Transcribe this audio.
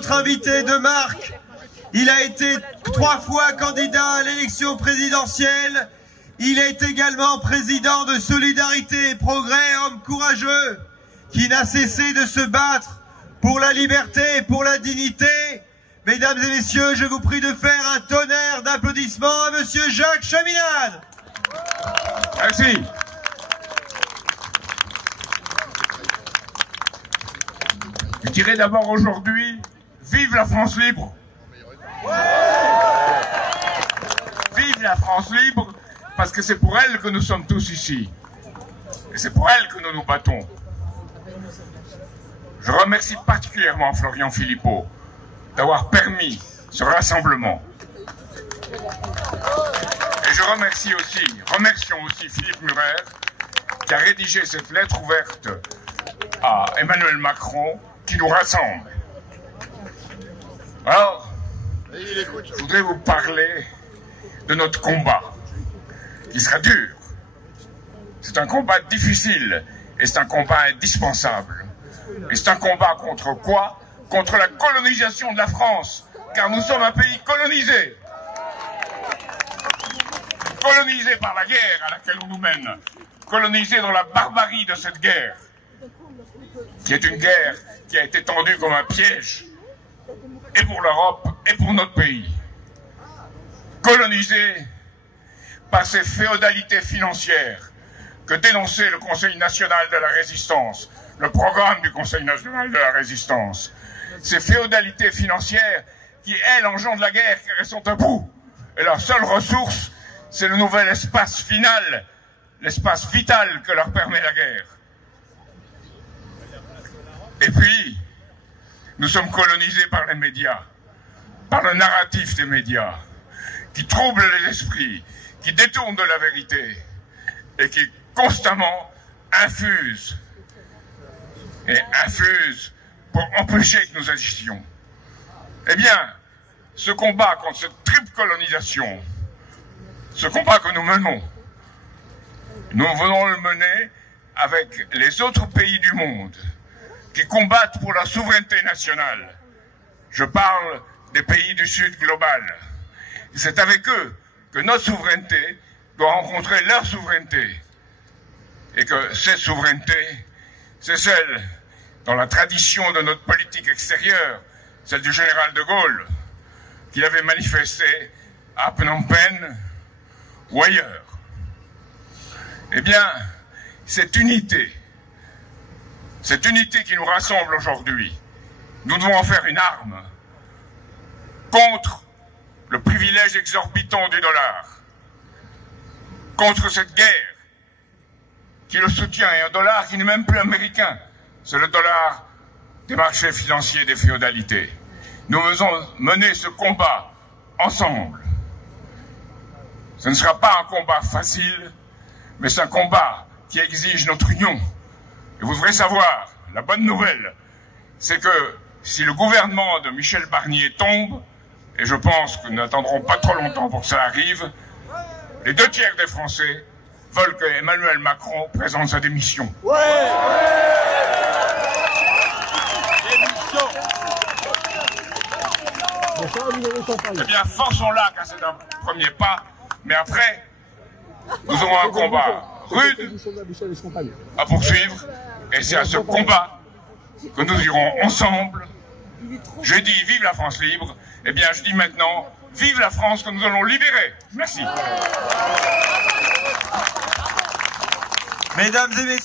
notre invité de marque. Il a été 3 fois candidat à l'élection présidentielle. Il est également président de Solidarité et Progrès, homme courageux, qui n'a cessé de se battre pour la liberté et pour la dignité. Mesdames et messieurs, je vous prie de faire un tonnerre d'applaudissements à monsieur Jacques Chaminade. Merci. Je dirais d'abord aujourd'hui, vive la France libre. Vive la France libre, parce que c'est pour elle que nous sommes tous ici. Et c'est pour elle que nous nous battons. Je remercie particulièrement Florian Philippot d'avoir permis ce rassemblement. Et je remercions aussi Philippe Murer qui a rédigé cette lettre ouverte à Emmanuel Macron qui nous rassemble. Alors, je voudrais vous parler de notre combat, qui sera dur. C'est un combat difficile et c'est un combat indispensable. Et c'est un combat contre quoi? Contre la colonisation de la France, car nous sommes un pays colonisé. Colonisé par la guerre à laquelle on nous mène. Colonisé dans la barbarie de cette guerre, qui est une guerre qui a été tendue comme un piège, et pour l'Europe, et pour notre pays. Colonisé par ces féodalités financières que dénonçait le Conseil national de la résistance, le programme du Conseil national de la résistance. Ces féodalités financières qui, elles, engendrent la guerre, car elles sont à bout. Et leur seule ressource, c'est le nouvel espace final, l'espace vital que leur permet la guerre. Et puis, nous sommes colonisés par les médias, par le narratif des médias, qui trouble les esprits, qui détourne de la vérité, et qui constamment infuse pour empêcher que nous agissions. Eh bien, ce combat contre cette triple colonisation, ce combat que nous menons, nous venons le mener avec les autres pays du monde qui combattent pour la souveraineté nationale. Je parle des pays du Sud global. C'est avec eux que notre souveraineté doit rencontrer leur souveraineté. Et que cette souveraineté, c'est celle, dans la tradition de notre politique extérieure, celle du général de Gaulle, qu'il avait manifestée à Phnom Penh ou ailleurs. Eh bien, cette unité qui nous rassemble aujourd'hui, nous devons en faire une arme contre le privilège exorbitant du dollar, contre cette guerre qui le soutient, et un dollar qui n'est même plus américain, c'est le dollar des marchés financiers des féodalités. Nous devons mener ce combat ensemble. Ce ne sera pas un combat facile, mais c'est un combat qui exige notre union. Et vous devrez savoir, la bonne nouvelle, c'est que si le gouvernement de Michel Barnier tombe, et je pense que nous n'attendrons pas trop longtemps pour que ça arrive, les 2/3 des Français veulent que Emmanuel Macron présente sa démission. Eh bien, forçons-la, car c'est un premier pas, mais après, nous aurons un combat rude à poursuivre, et c'est à ce combat que nous irons ensemble. Je dis vive la France libre, eh bien je dis maintenant vive la France que nous allons libérer. Merci. Mesdames et messieurs.